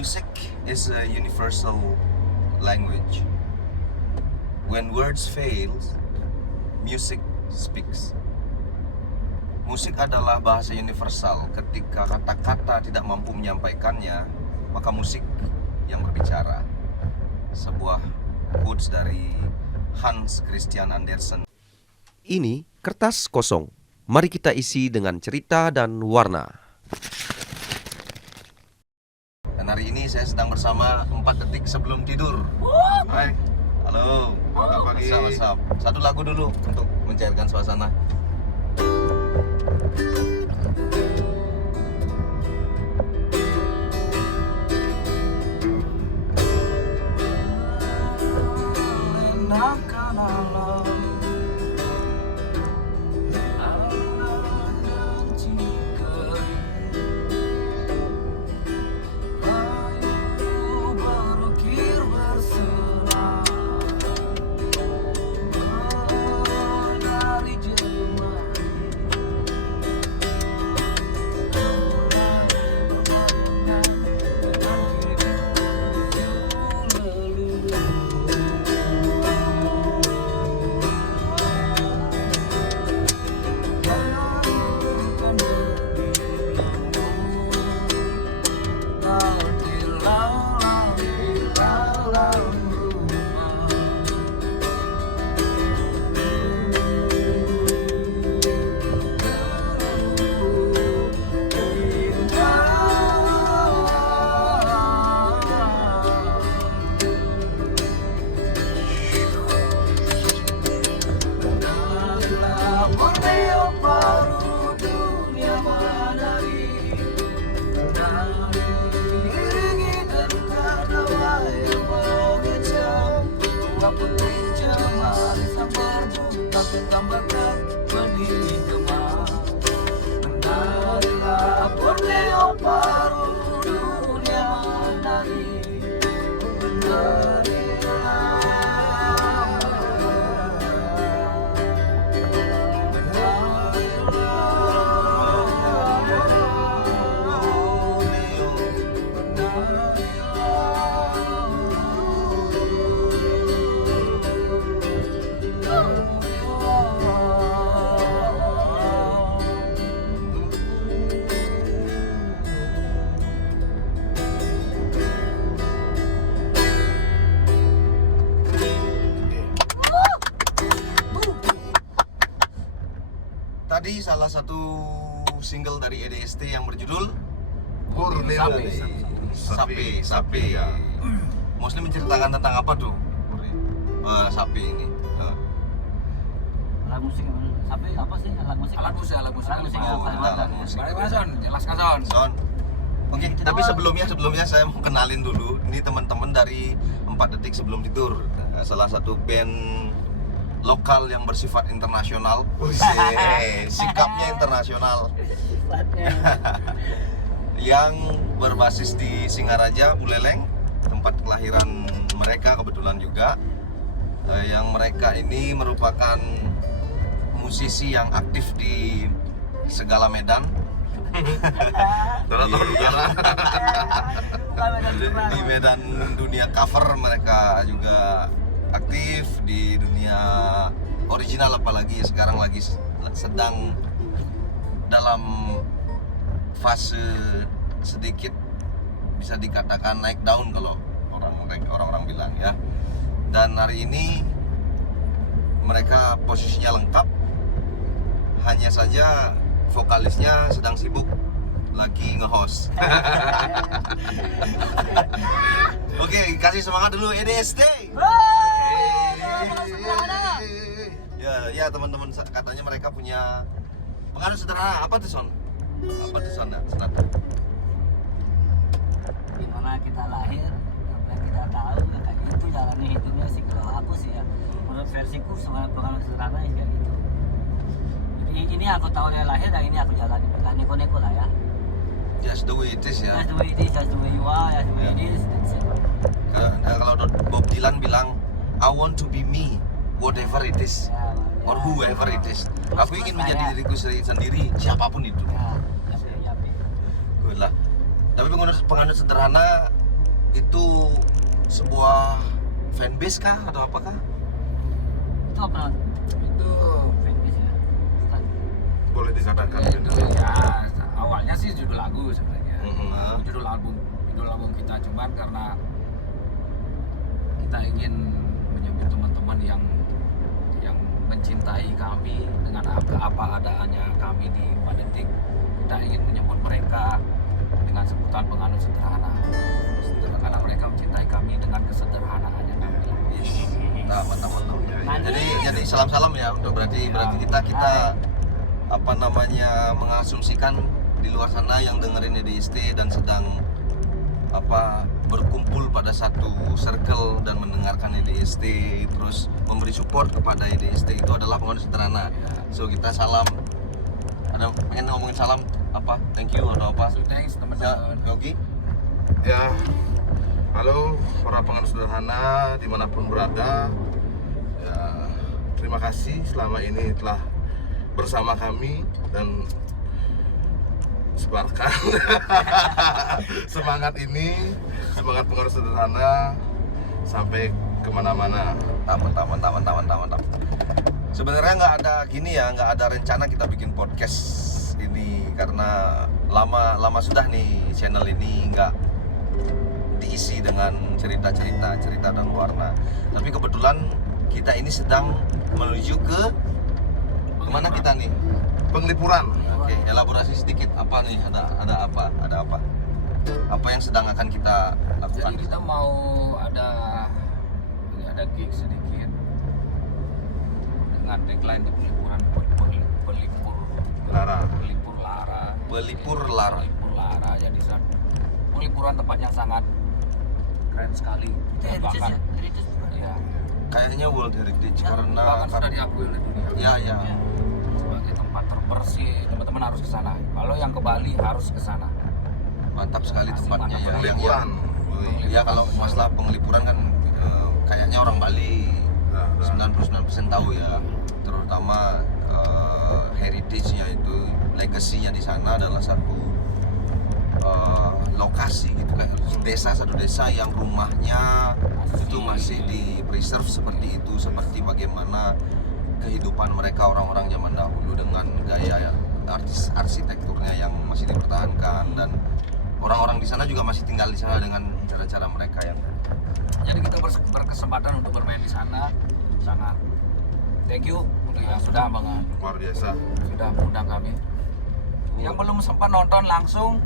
Music is a universal language. When words fail, music speaks. Musik adalah bahasa universal. Ketika kata-kata tidak mampu menyampaikannya, maka musik yang berbicara. Sebuah quotes dari Hans Christian Andersen. Ini kertas kosong. Mari kita isi dengan cerita dan warna. Dan hari ini saya sedang bersama 4 detik sebelum tidur. Hai. Halo. Selamat pagi. What's up? Satu lagu dulu untuk mencairkan suasana. Tadi salah satu single dari EDST yang berjudul Sapi. Ya. Mostly menceritakan tentang apa tuh? Sapi ini. Alat musik Sapi apa sih? Alat musik jelaskan Son. Oke, tapi sebelumnya saya mau kenalin dulu. Ini teman-teman dari 4 detik sebelum tidur. Salah satu band lokal yang bersifat internasional. Sikapnya internasional. Yang berbasis di Singaraja, Buleleng, tempat kelahiran mereka kebetulan juga. Yang mereka ini merupakan musisi yang aktif di segala medan. Di medan dunia cover mereka juga aktif, di dunia original apalagi sekarang lagi sedang dalam fase sedikit bisa dikatakan naik daun kalau orang-orang bilang ya. Dan hari ini mereka posisinya lengkap, hanya saja vokalisnya sedang sibuk lagi nge-host. Oke, kasih semangat dulu EDST. Ya teman-teman, katanya mereka punya penganut sederhana. Apa tuh Son? Sonata? Gimana kita lahir, apa yang kita tahu, kayak gitu jalannya hidupnya sih. Kalau aku sih ya, menurut versiku semangat penganut sederhana ya kayak gitu. Ini aku tahu dari lahir dan ini aku jalani, gak neko-neko lah ya. Just the way it is ya. Just the way it is, just the way you are, just the way it is. That's it. Kalau Bob Dylan bilang, I want to be me, whatever it is. Or whoever it is. Aku ingin menjadi diriku sendiri, siapapun itu. Good lah. Tapi penganut sederhana itu sebuah fanbase kah atau apakah? Itu apa? Itu Fanbase ya? Bukan. Boleh dikatakan. itu ya awalnya sih judul lagu sebenarnya. Mhm. Judul album kita, cuman karena kita ingin menyebut teman-teman yang mencintai kami dengan apa adaannya kami di 4 detik. Kita ingin menyebut mereka dengan sebutan penganut sederhana. Karena mereka mencintai kami dengan kesederhanaannya kami. Mantap. Manis. Jadi salam ya untuk berarti kita apa namanya mengasumsikan di luar sana yang dengerin EDST dan sedang berkumpul pada satu circle dan mendengarkan EDST terus memberi support kepada EDST itu adalah penganut sederhana. So kita salam. Ada pengen ngomongin salam apa? Thank you atau apa? So thanks Ya, teman-teman. Yogi. Ya, halo para penganut sederhana dimanapun berada. Ya, terima kasih selama ini telah bersama kami dan sebarkan semangat semangat penganut sederhana sampai kemana-mana. Mantap. Sebenarnya nggak ada rencana kita bikin podcast ini karena lama sudah nih channel ini nggak diisi dengan cerita dan warna. Tapi kebetulan kita ini sedang menuju ke kemana kita nih? Penglipuran. Oke, elaborasi sedikit apa nih? Ada apa? Apa yang sedang akan kita lakukan? Jadi kita mau ada gig sedikit dengan tagline di Pelipur Lara. Pelipur Lara. Jadi pelipuran tempat yang sangat keren sekali. Itu heritage ya? Bahkan- Heritage bukan? Ya, Kayaknya World Heritage karena bahkan sudah diakui oleh dunia. ya. Sebagai tempat terbersih, teman-teman harus ke sana. Kalau yang ke Bali harus ke sana. Mantap sekali Asik, tempatnya mantap. ya. Penglipuran. Ya kalau masalah penglipuran kan kayaknya orang Bali 99% tahu ya, terutama heritage-nya itu, legasinya di sana adalah satu lokasi gitu kayak satu desa yang rumahnya itu masih di preserve seperti itu, seperti bagaimana kehidupan mereka orang-orang zaman dahulu dengan gaya arsitekturnya yang masih dipertahankan dan orang-orang di sana juga masih tinggal di sana dengan cara-cara mereka yang Jadi kita berkesempatan untuk bermain di sana. Sangat thank you untuk yang sudah Luar biasa. sudah mengundang kami. Yang belum sempat nonton langsung,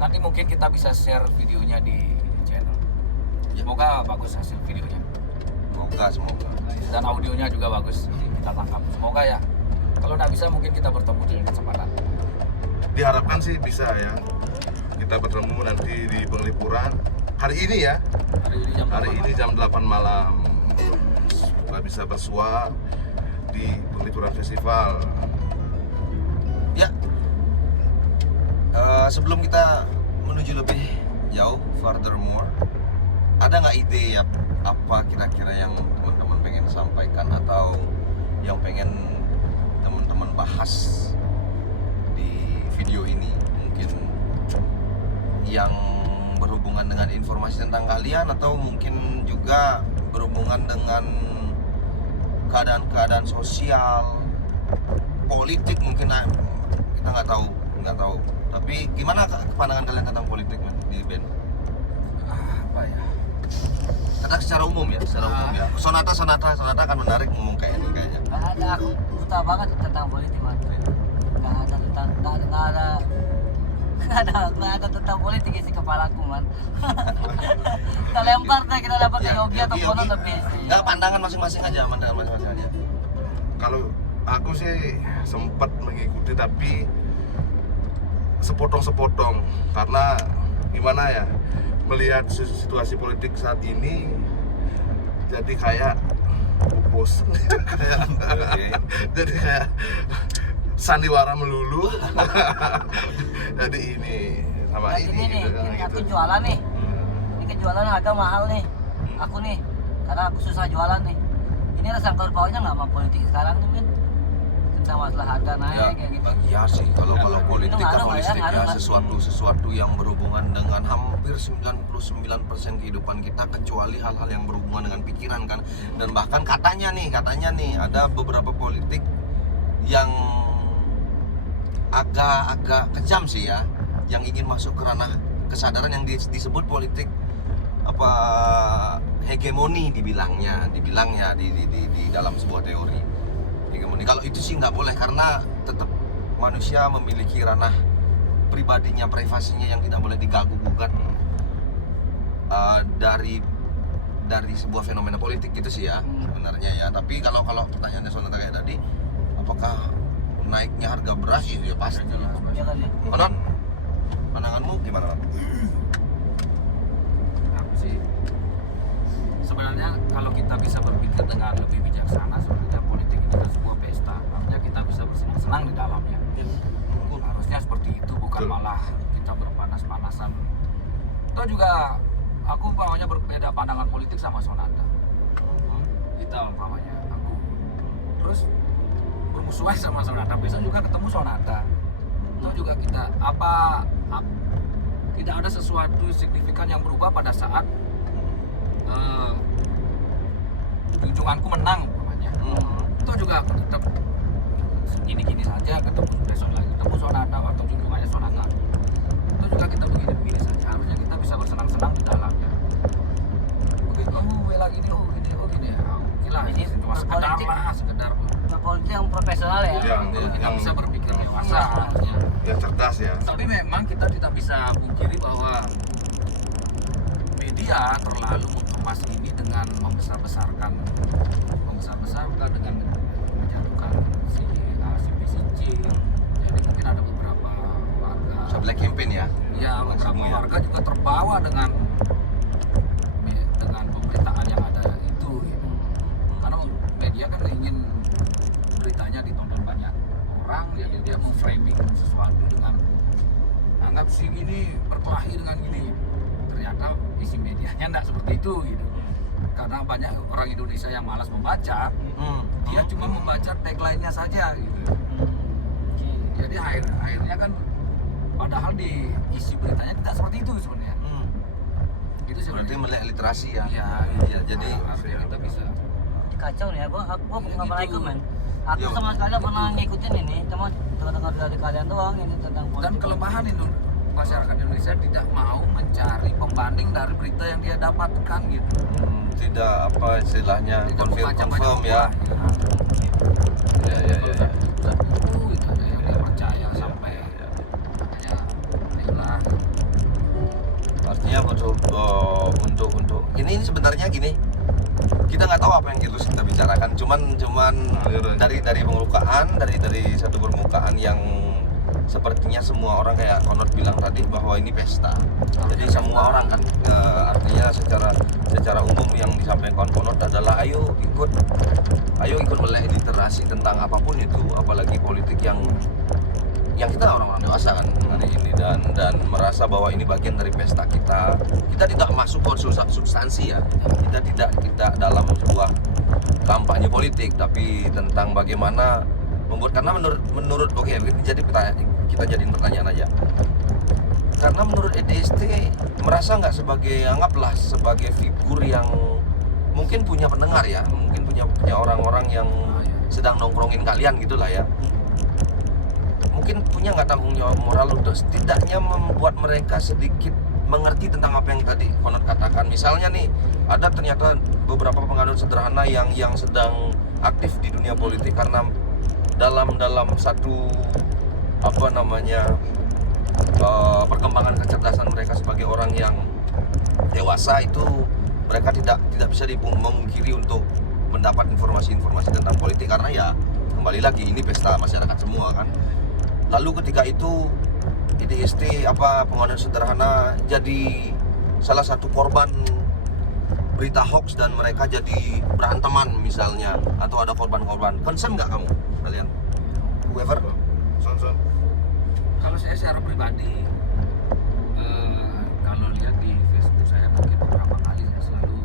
nanti mungkin kita bisa share videonya di channel. Ya. Semoga bagus hasil videonya semoga. dan audionya juga bagus. Jadi kita tangkap. Semoga ya. Kalau nggak bisa mungkin kita bertemu di kesempatan. Diharapkan sih bisa ya. Kita bertemu nanti di Penglipuran hari ini ya. Hari ini jam 8 malam. Kita bisa bersua di Penglipuran Festival. Ya, sebelum kita menuju lebih jauh, furthermore, ada nggak ide ya apa kira-kira yang teman-teman pengen sampaikan atau yang pengen teman-teman bahas di video ini? Mungkin yang berhubungan dengan informasi tentang kalian atau mungkin juga berhubungan dengan keadaan-keadaan sosial, politik mungkin kita nggak tahu. Tapi gimana pandangan kalian tentang politik di band? Apa ya? Kata secara umum ya. Sonata kan menarik ngomong kayak ini kayaknya. Nggak ada, aku buta banget tentang politik man. Nggak ada tentang politik isi kepalaku man. Kita lempar deh, kita dapat ke Yogi atau Kono lebih. Nggak, pandangan masing-masing aja. Kalau aku sih sempat mengikuti tapi sepotong-sepotong karena gimana ya, melihat situasi politik saat ini jadi kayak bosen jadi kayak sandiwara melulu. Jadi ini sama Nah, ini nih, gitu, ini aku gitu. jualan nih. Ini kejualan harga mahal nih. Aku nih, karena aku susah jualan nih. Ini ada sangkut pautnya nggak sama politik sekarang nih, Min? Tentang masalah harga naik kayak gitu. Iya sih, kalau politik Itu kan ngaruh nggak ya? holistik ya, Ngaruh nggak? sesuatu yang berhubungan dengan hampir 99% kehidupan kita, kecuali hal-hal yang berhubungan dengan pikiran kan. Dan bahkan katanya nih ada beberapa politik yang agak kejam sih ya, yang ingin masuk ke ranah kesadaran yang disebut politik apa hegemoni dibilangnya di dalam sebuah teori hegemoni. Kalau itu sih nggak boleh, karena tetap manusia memiliki ranah pribadinya, privasinya yang tidak boleh diganggu-gugat dari sebuah fenomena politik gitu sih ya sebenarnya ya. Tapi kalau pertanyaannya soal kayak tadi, apakah naiknya harga beras ya pasti. Ya kan ya. Konon, pandanganmu gimana? Aku sih sebenarnya kalau kita bisa berpikir dengan lebih bijaksana, sebenarnya politik itu kan sebuah pesta, artinya kita bisa bersenang-senang di dalamnya. Harusnya seperti itu, bukan malah kita berpanas-panasan. Itu juga aku umpamanya berbeda pandangan politik sama Sonata. Kita umpamanya aku terus bermusuhan sama Sonata, besok juga ketemu Sonata. Itu juga kita tidak ada sesuatu signifikan yang berubah pada saat junjunganku menang umpamanya. Itu juga tetap gini saja, ketemu besok lagi ketemu Sonata atau junjungannya Sonata. Itu juga kita begini saja. Harusnya kita bisa bersenang-senang di dalamnya. Begitu bela gini, gini. Gila, ini cuma sekedar Politik yang profesional ya. kita bisa berpikir dewasa harusnya. Ya cerdas ya. Tapi memang kita tidak bisa pungkiri bahwa media terlalu mengemas ini dengan membesar-besarkan dengan menjatuhkan si A, si B, si C. Jadi mungkin ada beberapa warga, Black campaign ya. ya beberapa warga juga terbawa dengan pemberitaan yang ada itu gitu. Karena media kan ingin beritanya ditonton banyak orang, jadi dia memframing sesuatu dengan anggap si gini berkelahi dengan gini. Ternyata isi medianya enggak seperti itu gitu. Karena banyak orang Indonesia yang malas membaca, dia cuma membaca tagline-nya saja gitu. Jadi akhirnya kan padahal di isi beritanya tidak seperti itu sebenarnya. Itu Berarti sebenarnya. melek literasi ya. Iya, jadi harusnya kita bisa. Kacau nih, aku nggak pernah Gitu. ikut men. Aku Yo. sama sekali pernah ngikutin ini, cuma dengar dari kalian doang ini tentang politik. Dan kelemahan itu masyarakat Indonesia tidak mau mencari pembanding dari berita yang dia dapatkan gitu. tidak apa istilahnya Tidak confirm membaca-baca ya. Ya. Itu aja yang dia percaya sampai makanya inilah. Artinya betul untuk ini sebenarnya gini, kita nggak tahu apa yang kita bicarakan, cuman dari satu permukaan yang sepertinya semua orang kayak Konot bilang tadi bahwa ini pesta. Jadi semua orang kan artinya secara umum yang disampaikan Konot adalah ayo ikut melek literasi tentang apapun itu, apalagi politik yang kita orang-orang dewasa kan hari ini, dan merasa bahwa ini bagian dari pesta kita. Kita tidak masuk ke substansi ya. Kita tidak dalam sebuah kampanye politik, tapi tentang bagaimana membuat, karena menurut oke, jadi kita jadiin pertanyaan aja. Karena menurut EDST merasa nggak anggaplah sebagai figur yang mungkin punya pendengar ya, mungkin punya orang-orang yang sedang nongkrongin kalian gitulah ya. Mungkin punya nggak tanggung jawab moral untuk setidaknya membuat mereka sedikit mengerti tentang apa yang tadi Konot katakan. Misalnya nih, ada ternyata beberapa penganut sederhana yang sedang aktif di dunia politik karena dalam satu perkembangan kecerdasan mereka sebagai orang yang dewasa itu, mereka tidak bisa dimungkiri untuk mendapat informasi-informasi tentang politik, karena ya kembali lagi ini pesta masyarakat semua kan. Lalu ketika itu IDST penganut sederhana jadi salah satu korban berita hoax dan mereka jadi beranteman misalnya, atau ada korban-korban, concern nggak kamu kalian? Whoever? Son. Kalau saya secara pribadi, kalau lihat di Facebook saya mungkin beberapa kali saya selalu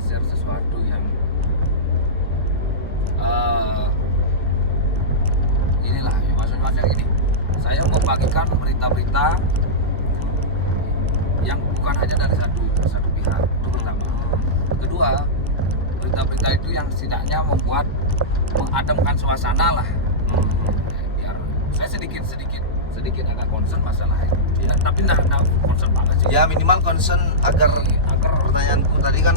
share sesuatu yang inilah ya, maksudnya gini, saya membagikan berita-berita yang bukan hanya dari satu pihak. Itu pertama. Kedua, berita-berita itu yang setidaknya mengademkan suasana lah. Biar saya sedikit agak concern masalah itu. Iya. Tapi enggak concern banget sih. Ya minimal concern agar pertanyaanku tadi kan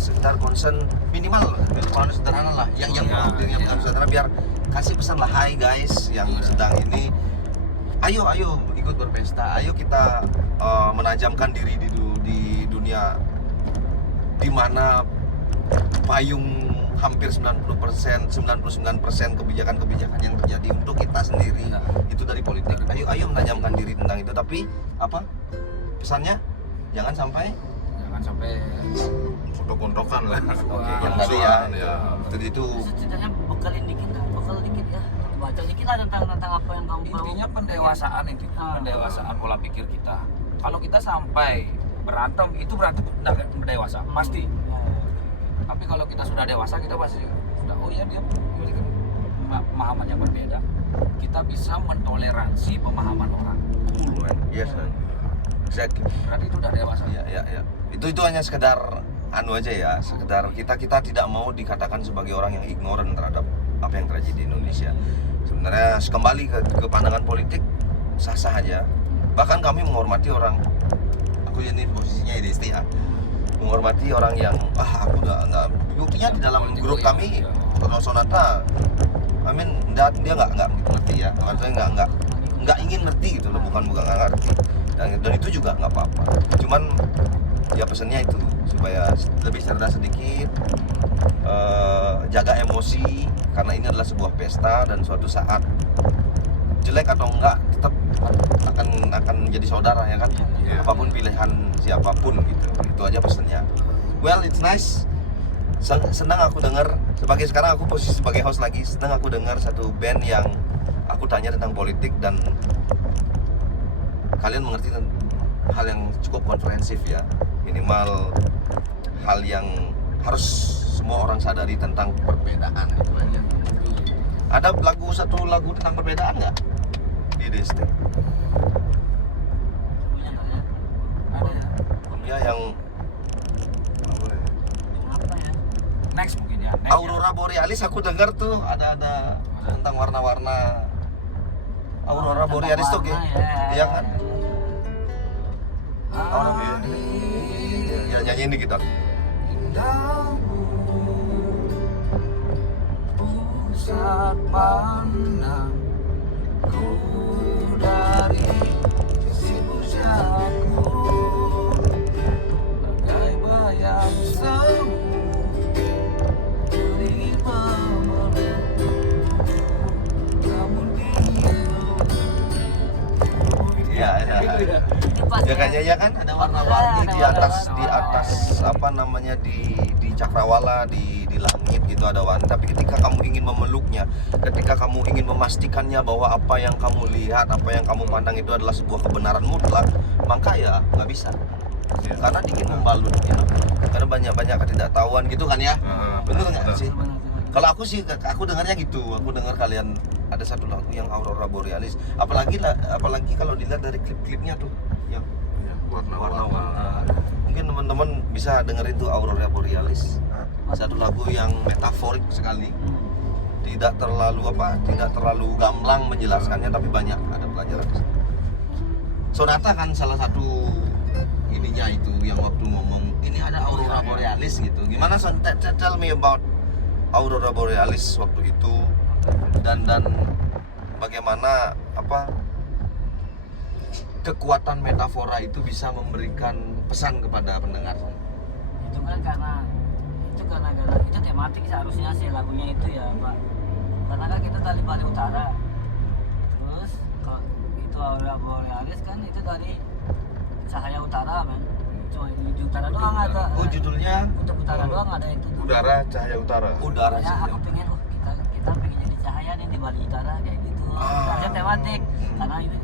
sekedar concern minimal sederhana lah yang sederhana, biar kasih pesan lah, hai guys yang sedang ini, ayo ikut berpesta, ayo kita menajamkan diri di dunia di mana payung hampir 99% kebijakan-kebijakan yang terjadi untuk kita sendiri itu dari politik. Ayo menajamkan diri tentang itu, tapi apa pesannya jangan sampai Kontok-kontokan lah. yang tadi ya. Tadi itu Setidaknya bekal dikit ya. Baca dikit lah tentang apa yang kamu mau. Intinya pendewasaan itu, pendewasaan pola pikir kita. Kalau kita sampai berantem itu berarti tidak dewasa, pasti. Tapi kalau kita sudah dewasa, kita pasti sudah, oh iya dia memiliki pemahaman yang berbeda. Kita bisa mentoleransi pemahaman orang. yes, exactly. Berarti itu sudah dewasa. Ya. Itu hanya sekedar aja ya, sekedar kita tidak mau dikatakan sebagai orang yang ignoran terhadap apa yang terjadi di Indonesia. Sebenarnya kembali ke pandangan politik sah-sah aja. Bahkan kami menghormati orang, aku ini posisinya IDST ya, menghormati orang yang aku nggak buktinya di dalam grup kami Sonata, dia nggak ngerti ya, maksudnya nggak ingin ngerti gitu loh, bukan nggak ngerti, dan itu juga nggak apa-apa. Cuman ya pesannya itu supaya lebih cerdas sedikit, jaga emosi karena ini adalah sebuah pesta dan suatu saat jelek atau enggak tetap akan menjadi saudara ya kan. Apapun pilihan siapapun gitu, itu aja pesannya. Well, it's nice. Senang aku dengar sekarang aku posisi sebagai host lagi, senang aku dengar satu band yang aku tanya tentang politik dan kalian mengerti hal yang cukup komprehensif ya, minimal hal yang harus semua orang sadari tentang perbedaan itu aja. Ada satu lagu tentang perbedaan nggak di DST? Ada ya. Ya yang Apa ya? Next mungkin ya. Next Aurora Borealis aku dengar tuh ada tentang warna-warna Aurora Borealis tuh ya. Iya kan? Aurora Borealis. Ya nyanyiin dikit dong. Pusat pandang ku dari sisi pujaku, bagai bayang semu di namun Iya. Ya kayaknya ya kan ada warna-warni di atas apa namanya di cakrawala di langit gitu ada warna. Tapi ketika kamu ingin memeluknya, ketika kamu ingin memastikannya bahwa apa yang kamu lihat, apa yang kamu pandang itu adalah sebuah kebenaran mutlak, maka ya nggak bisa. Karena ingin membalut, ya. Karena banyak ketidaktahuan gitu kan ya. Bener nggak sih? Kalau aku dengarnya gitu. Aku dengar kalian ada satu lagu yang Aurora Borealis. Apalagi kalau dilihat dari klip-klipnya tuh yang warna-warna. Mungkin teman-teman bisa dengerin tuh Aurora Borealis. Satu lagu yang metaforik sekali. Tidak terlalu gamblang menjelaskannya, tapi banyak ada pelajaran. Sonata kan salah satu ininya itu yang waktu ngomong ini ada Aurora Borealis gitu. Gimana Son? Tell me about Aurora Borealis waktu itu dan bagaimana kekuatan metafora itu bisa memberikan pesan kepada pendengar. Itu kan karena itu tematik seharusnya sih lagunya itu ya Pak. Karena kan kita dari Bali Utara, terus kalau itu Aurora Borealis kan itu dari cahaya utara kan. Cuma di utara doang ada. Oh judulnya Kutub utara doang ada itu. Udara cahaya utara. Udara Ya aku pengen kita pengen jadi cahaya nih di Bali Utara kayak gitu. Ada tematik karena itu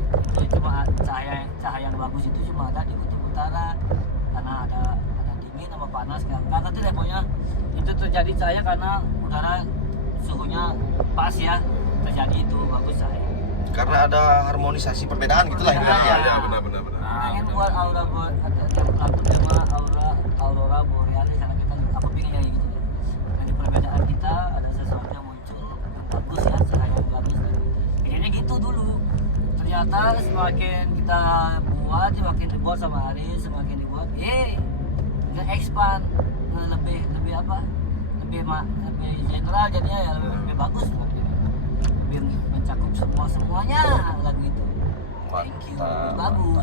cuma cahaya yang bagus itu cuma ada di Kutub Utara karena ada dingin sama panas kan. Nggak ngerti deh pokoknya itu terjadi cahaya karena udara suhunya pas ya terjadi itu bagus cahaya. karena ada harmonisasi perbedaan gitulah Ya, ibaratnya. Ya benar. Pengen buat aura lagu tema aurora borealis karena kita aku pengen yang gitu. Dari perbedaan kita ada sesuatu yang muncul yang bagus ya, cahaya yang bagus dan pengennya gitu dulu. Ternyata semakin kita buat, semakin dibuat sama Aris, semakin dibuat, nggak expand, lebih apa? Lebih general jadinya ya lebih bagus, lebih mencakup semuanya lagu itu. Thank you, bagus.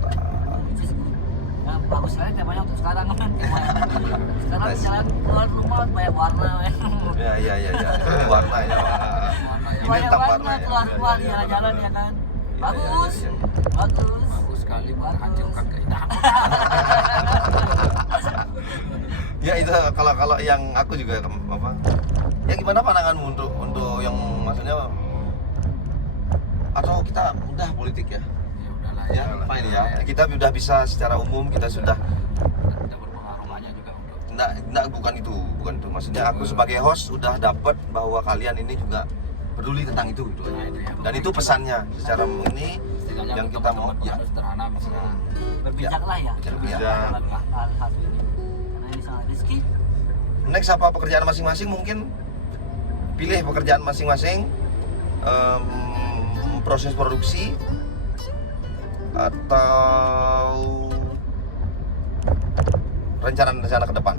Which is good. Nah, bagus sekali temanya untuk sekarang kan temanya. Sekarang jalan keluar rumah banyak warna. Ya. Ini warna ya. Ini Banyak tentang warna warna ya. keluar rumah Ya, ya, jalan-jalan ya. ya kan. Iya, Bagus, iya. bagus. Bagus sekali menghancurkan keindahan. Ya itu kalau yang aku juga apa? Ya gimana pandanganmu untuk yang maksudnya atau kita udah politik ya? Ya udahlah Ya, fine ya. Kita udah bisa secara umum kita sudah Tidak berpengaruh banyak juga untuk enggak bukan itu. Maksudnya aku sebagai host sudah dapat bahwa kalian ini juga peduli tentang itu gitu aja. Dan itu pesannya secara ini setidaknya yang untuk kita mau teman-teman ya. penganut sederhana bisa Berbijaklah ya. Bijak. Dalam hal satu ini. Karena ini sangat rezeki. Next apa pekerjaan masing-masing mungkin pilih pekerjaan masing-masing, proses produksi atau rencana ke depan.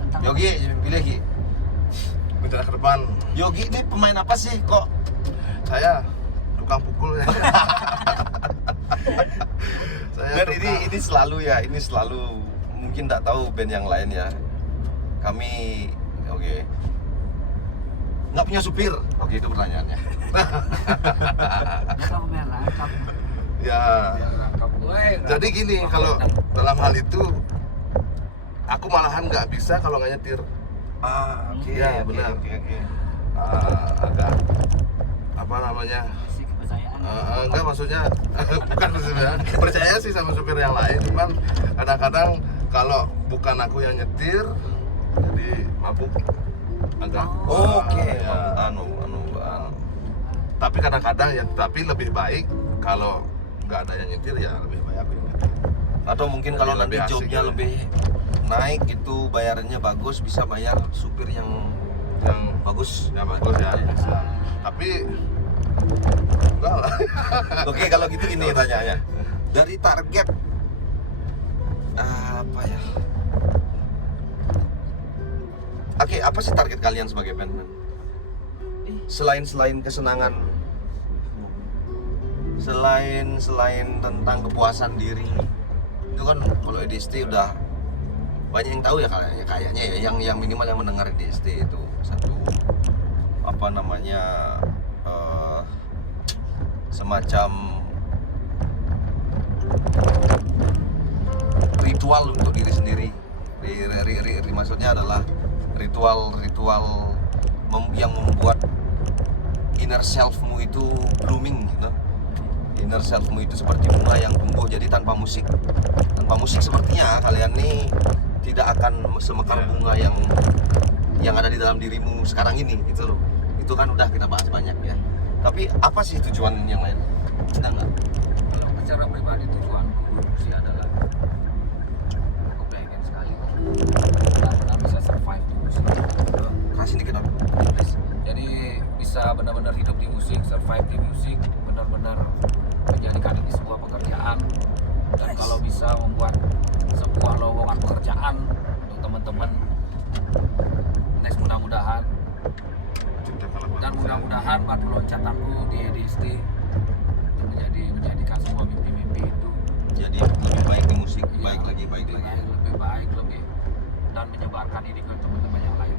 Tentang Yogi pilih Ki. Rencana ke depan Yogi ini pemain apa sih kok? saya tukang pukul ya. Saya Dan ini selalu mungkin tidak tahu band yang lain ya. Kami oke. Nggak punya supir. Oke, itu pertanyaannya. kamu merah, kamu. ya. Jadi gini, kalau dalam hal itu aku malahan nggak bisa kalau nggak nyetir. Oke. Ya, benar. Oke. Agak apa namanya? Si kepercayaan. Enggak, maksudnya bukan maksudnya percaya sih sama supir yang lain, cuman kadang-kadang kalau bukan aku yang nyetir jadi mabuk agak. Oke. Ya. Anu. Tapi kadang-kadang ya, tapi lebih baik kalau nggak ada yang nyetir ya lebih baik aku yang nyetir. Atau mungkin Jadi kalau nanti lebih asik jobnya ya. lebih naik gitu, bayarannya bagus, bisa bayar supir yang bagus. Ya bagus ya bisa. Tapi enggak lah. Oke, kalau gitu ini tanyanya. Dari target apa ya? Oke, apa sih target kalian sebagai band? Selain kesenangan, selain tentang kepuasan diri, itu kan kalau EDST udah banyak yang tahu ya kayaknya ya, yang minimal yang mendengar EDST itu satu apa namanya semacam ritual untuk diri sendiri. Maksudnya adalah ritual yang membuat inner selfmu itu blooming gitu. Inner selfmu itu seperti bunga yang tumbuh. Jadi tanpa musik sepertinya kalian nih tidak akan semekar bunga yang ada di dalam dirimu sekarang ini gitu loh. Itu kan udah kita bahas banyak ya. Tapi apa sih tujuan yang lain? Ada nggak? Kalau secara pribadi tujuanku bermusik adalah aku pengen sekali benar-benar bisa survive di musik. Kerasin dikit dong. Jadi bisa benar-benar hidup di musik, survive di musik, benar-benar menjadikan ini sebuah pekerjaan. Dan kalau bisa membuat sebuah lowongan pekerjaan untuk teman-teman, next mudah-mudahan dan mudah-mudahan madu loncatanku di EDST menjadikan sebuah mimpi-mimpi itu Jadi lebih baik di musik, Iya, baik lagi. lebih baik dan menyebarkan ini ke teman-teman yang lain.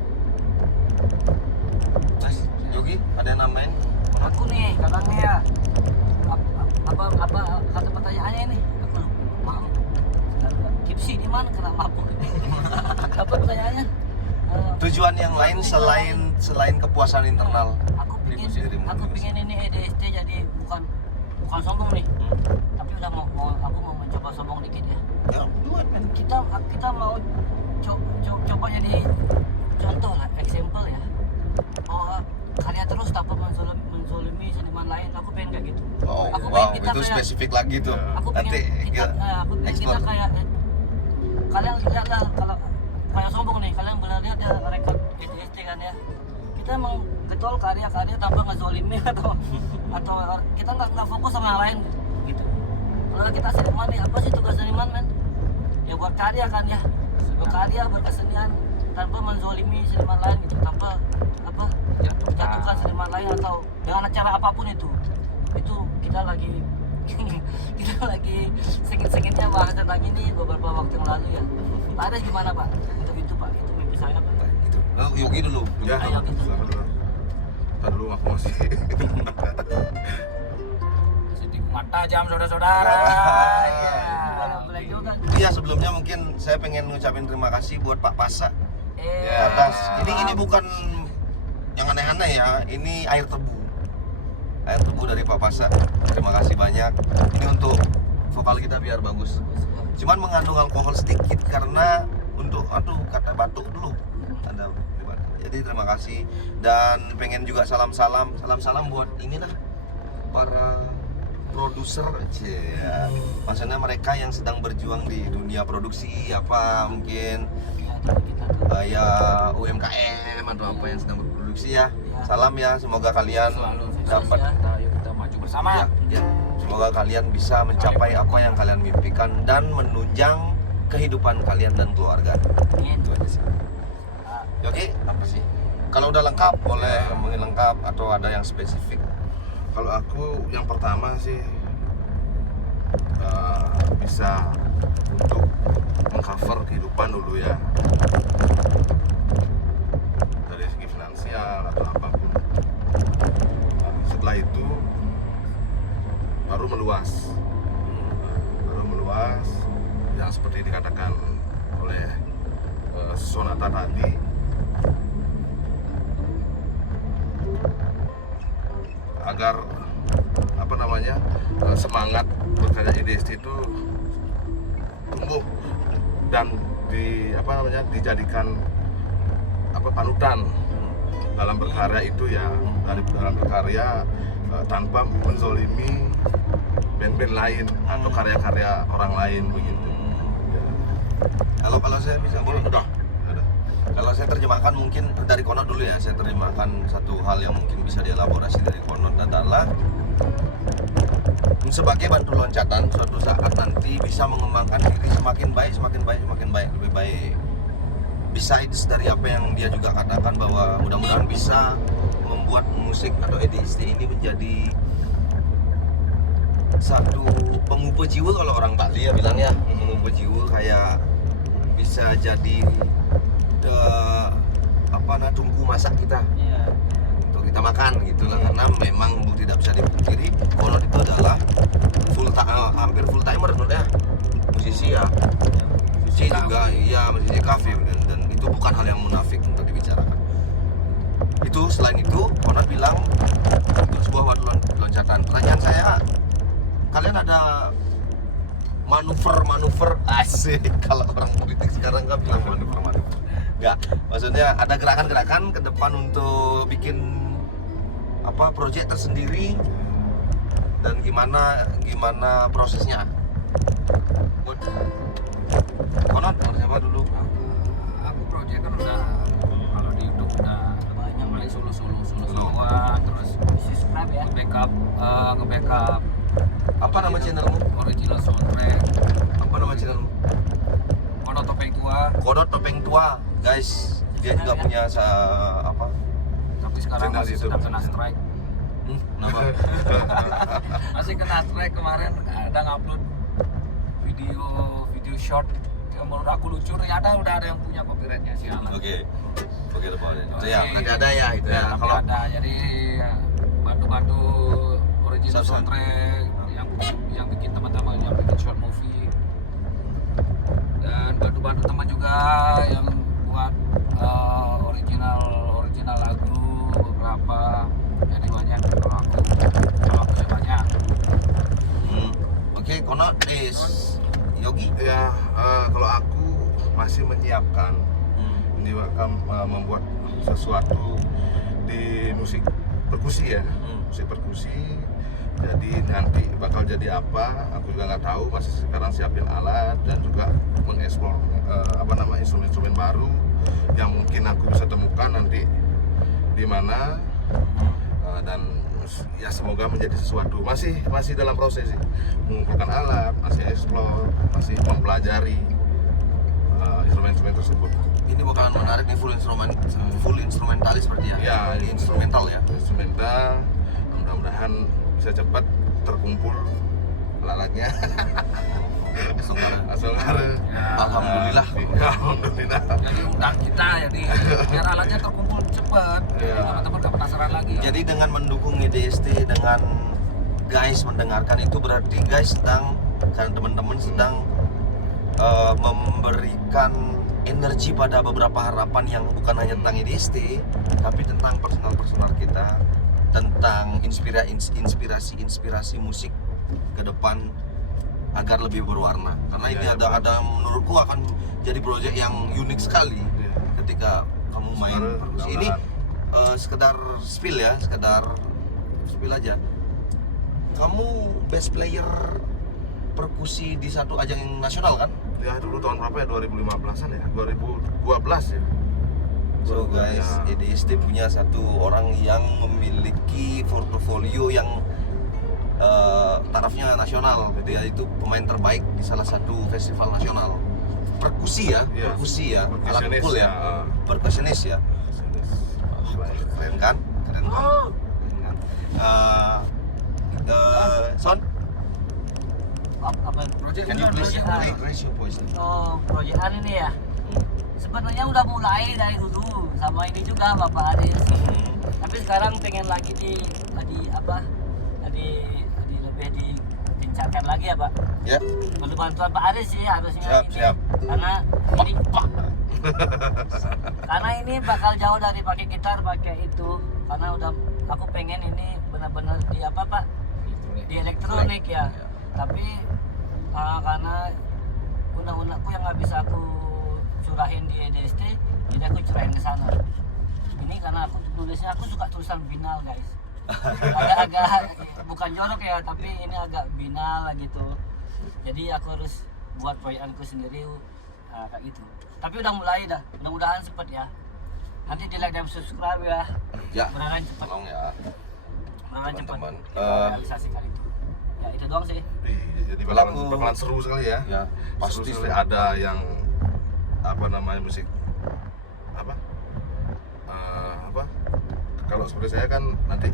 Mas Yogi, ada yang namain? Aku nih katanya ya. Apa kata pertanyaannya ini? Aku lupa. Maaf. Kipsi di mana kena mabuk ini? Apa pertanyaannya? Tujuan yang lain selain kepuasan internal. Aku pingin dirimu. ini EDST jadi bukan sombong nih. Tapi udah aku mau mencoba sombong dikit ya. Ya, buat kan. Kita mau coba jadi contoh lah, example ya. Oh, karya terus tanpa menzolimi seniman lain. Aku pengen kayak gitu. Aku Wow, pengen kita itu kayak, spesifik lagi tuh. aku Nanti pengen kita, aku pengen kita explore. kayak kalian lihat lah, kalau kayak sombong nih, kalian pernah lihat ya rekod EDST kan ya. Kita emang getol karya-karya tanpa ngezolimin atau kita nggak fokus sama yang lain gitu. Kalau kita seniman nih, apa sih tugas seniman men? Ya buat karya kan ya, berkarya berkesenian tanpa menzolimi seniman lain gitu, tanpa apa jatuhkan seniman lain atau dengan cara apapun itu kita lagi kita lagi sengit-sengitnya bahas tentang ini beberapa waktu yang lalu ya. Pak Ares gimana Pak untuk itu Pak, itu mimpi saya Pak. Gitu. Nah, Yogi dulu. Ya, Ayo, gitu. Tadi dulu aku masih Sedih mata jam saudara-saudara. Ya. Boleh juga. Iya, sebelumnya mungkin saya pengen ngucapin terima kasih buat Pak Pasa Ya. atas ini bukan yang aneh-aneh ya, ini air tebu dari Pak Pasa. Terima kasih banyak. Ini untuk vokal kita biar bagus. Cuman mengandung alkohol sedikit karena untuk kata batuk dulu ada. Jadi terima kasih dan pengen juga salam buat inilah para produser aja. Maksudnya mereka yang sedang berjuang di dunia produksi apa mungkin ya UMKM atau apa yang sedang berproduksi ya. Salam ya, semoga kalian dapat Kita maju bersama. ya. Semoga kalian bisa mencapai apa yang kalian mimpikan dan menunjang kehidupan kalian dan keluarga. Itu aja sih. Oke, apa sih? Kalau udah lengkap boleh ngomongin lengkap atau ada yang spesifik. Kalau aku yang pertama sih bisa untuk mengcover kehidupan dulu ya, dari segi finansial atau apapun. Setelah itu baru meluas, yang seperti dikatakan oleh Sonata tadi. Agar semangat berkarya EDST itu tumbuh dan dijadikan panutan dalam berkarya itu ya, dalam berkarya tanpa menzolimi band-band lain atau karya-karya orang lain begitu. Ya. Kalau saya bisa boleh udah. Kalau saya terjemahkan mungkin dari Konot dulu ya, saya terjemahkan satu hal yang mungkin bisa dielaborasi dari Konot adalah sebagai batu loncatan suatu saat nanti bisa mengembangkan diri semakin baik, lebih baik. Besides dari apa yang dia juga katakan bahwa mudah-mudahan bisa membuat musik atau EDST ini menjadi satu pengubah jiwa, kalau orang Bali ya bilangnya pengubah jiwa, kayak bisa jadi tungku masak kita untuk kita makan gitulah, karena memang tidak bisa dipungkiri Konot itu adalah hampir full timer ya, musisi ya, musisi juga iya, musisi kafe, dan itu bukan hal yang munafik untuk dibicarakan. Itu selain itu Konot bilang untuk sebuah batu loncatan. Pertanyaan saya, kalian ada manuver asik, kalau orang politik sekarang nggak bilang manuver nggak, maksudnya ada gerakan-gerakan ke depan untuk bikin proyek tersendiri, dan gimana prosesnya? Buat Konot siapa dulu? Aku proyek kan udah, kalau di YouTube udah banyak mulai solo-soloan, terus Subscribe ya. nge-backup Apa nama channelmu? original soundtrack. Apa nama channelmu? Konot Topeng Tua. Konot Topeng Tua, guys. Dia juga punya Tapi sekarang Channel masih YouTube. sedang kena strike. Kenapa? Masih kena strike, kemarin ada ngupload video short yang menurut aku lucu, ternyata udah ada yang punya copyrightnya sih. Oke, itu ya, nanti ada ya itu ya. Tapi Kalau ada, jadi bantu original Subscribe. soundtrack yang bikin teman-teman yang bikin short movie, dan bantu teman juga yang buat original lagu beberapa, jadi banyak. Kalau aku sih banyak. Oke, Konot is Yogi. Ya, kalau aku masih menyiapkan membuat sesuatu di musik perkusi ya, musik perkusi. Jadi Jadi nanti bakal jadi apa, aku juga nggak tahu. Masih sekarang siapin alat dan juga mengeksplor instrumen-instrumen baru yang mungkin aku bisa temukan nanti di mana. Dan ya semoga menjadi sesuatu. Masih dalam proses sih, mengumpulkan alat, masih explore, masih mempelajari instrumen-instrumen tersebut. Ini bakalan menarik nih, full instrumentalis seperti ya. Ya, Ini instrumental ya. Instrumental, mudah-mudahan bisa cepat terkumpul alatnya. Asal Alhamdulillah. Alhamdulillah. Jadi undang kita jadi biar alatnya terkumpul cepat. Jadi Ya. teman-teman gak penasaran lagi. Jadi dengan mendukung IDST, dengan guys mendengarkan itu berarti guys kan teman-teman sedang memberikan energi pada beberapa harapan yang bukan hanya tentang IDST, tapi tentang personal kita, tentang inspirasi musik ke depan agar lebih berwarna. Karena ini Ya, ada menurutku akan jadi proyek yang unik sekali Ya. ketika kamu main Sebenarnya perkusi. Ini sekedar spill aja. Kamu best player perkusi di satu ajang yang nasional kan? Ya dulu tahun berapa ya? 2015-an ya? 2012 ya? So guys, Ya. IDST punya satu orang yang memiliki portofolio yang tarafnya nasional. Dia itu pemain terbaik di salah satu festival nasional. Perkusi ya, Iya. perkusi ya, alat Percussionist pukul ya, ya. percussionist ya. Keren kan? Keren kan? Oh. Keren kan? Son, Apa Project can you please Proyekan. raise your voice? proyekan ini ya. Sebenarnya udah mulai dari dulu sama ini juga Bapak Aris. Tapi sekarang pengen lagi lebih ditingkatkan lagi ya Pak. Ya. Perlu bantuan Pak Aris sih harusnya Siap, ini. siap. Karena ini bakal jauh dari pakai gitar, pakai itu. Karena udah aku pengen ini benar-benar di apa Pak? Di elektronik ya. Tapi karena undang-undangku yang nggak bisa aku curahin di EDST, jadi aku curahin ke sana. Ini karena aku nulisnya, aku suka tulisan binal guys. Agak-agak bukan jorok ya, tapi ini agak binal gitu. Jadi aku harus buat proyekanku sendiri kayak gitu. Tapi udah mulai dah, mudah-mudahan cepet ya. Nanti di like dan subscribe ya. Ya. Mudah-mudahan cepet. Tolong ya. Mudah-mudahan cepet. Teman-teman. Kita realisasikan itu. Ya itu doang sih. Jadi Kalau- bakalan seru sekali ya. Ya, Seru pasti sekali. Ada yang musik kalau seperti saya kan nanti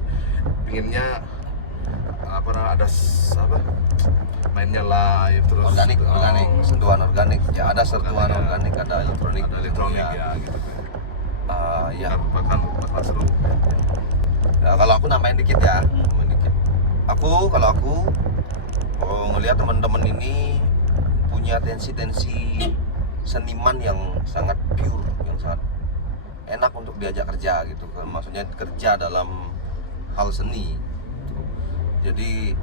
pinginnya mainnya live terus organik, sentuhan organik. Ya ada sentuhan organik, ada elektronik, ada elektronik ya. ya gitu kan. Ya. Bakal seru. Ya, kalau aku nambahin dikit ya, kalau aku ngelihat teman-teman ini punya tensi seniman yang sangat pure, yang sangat enak untuk diajak kerja gitu kan. Maksudnya kerja dalam hal seni gitu. Jadi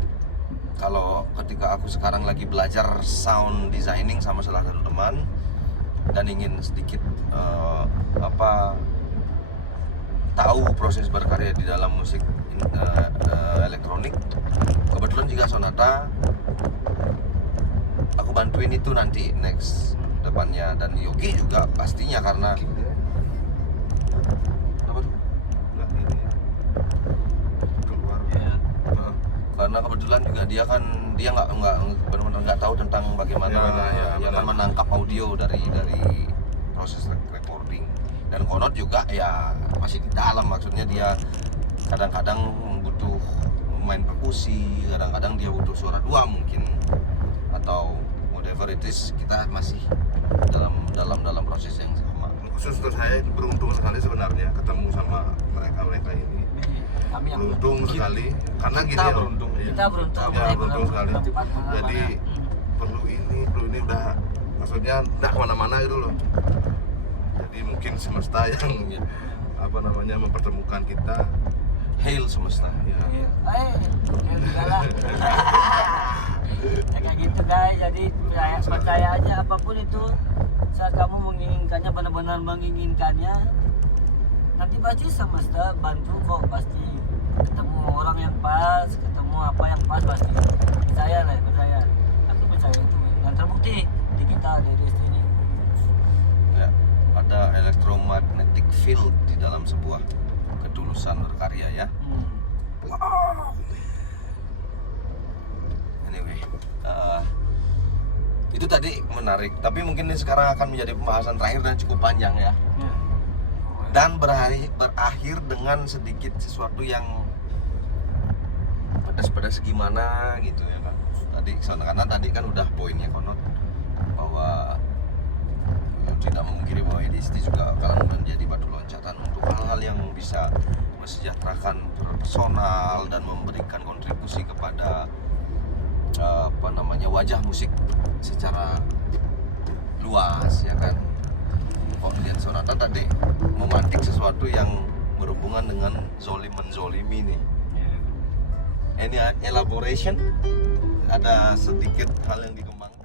kalau ketika aku sekarang lagi belajar sound designing sama salah satu teman dan ingin sedikit tahu proses berkarya di dalam musik elektronik, kebetulan juga Sonata aku bantuin itu nanti next depannya, dan Yogi juga pastinya karena apa tuh? Nggak ini ya. Keluar. Karena kebetulan juga dia nggak benar-benar nggak tahu tentang bagaimana Ya, dia benar. akan menangkap audio dari proses recording. Dan Konot juga ya masih di dalam, maksudnya dia kadang-kadang butuh main perkusi, kadang-kadang dia butuh suara dua mungkin, atau whatever it is. Kita masih dalam proses yang sama. Khusus untuk saya itu beruntung sekali sebenarnya ketemu sama mereka ini. Kami yang Beruntung sekali karena kita gini loh. beruntung. Iya. kita beruntung. Ya, beruntung sekali. Tempat Jadi perlu ini udah, maksudnya udah kemana-mana gitu loh. Jadi mungkin semesta yang mempertemukan kita. Hail semesta. Ya. ya udahlah. Ya kayak gitu guys, jadi percaya aja apapun itu, saat kamu menginginkannya, benar-benar menginginkannya, nanti pasti semesta bantu kok, pasti ketemu orang yang pas, ketemu apa yang pas emas pasti. Percaya lah, percaya. Aku percaya itu. Dan terbukti di kita dari ini. Ya, ada electromagnetic field di dalam sebuah ketulusan berkarya ya. Anyway, itu tadi menarik. Tapi mungkin ini sekarang akan menjadi pembahasan terakhir dan cukup panjang ya. Dan berakhir dengan sedikit sesuatu yang pedas-pedas gimana gitu ya kan. Tadi karena tadi kan udah poinnya Konot bahwa tidak memungkiri bahwa EDST juga akan menjadi batu loncatan untuk hal-hal yang bisa mesejahterakan personal dan memberikan kontribusi kepada wajah musik secara luas ya kan. Kok lihat Sonata tadi memantik sesuatu yang berhubungan dengan zolim menzolimi nih. Any elaboration? Ada sedikit hal yang dikembangkan?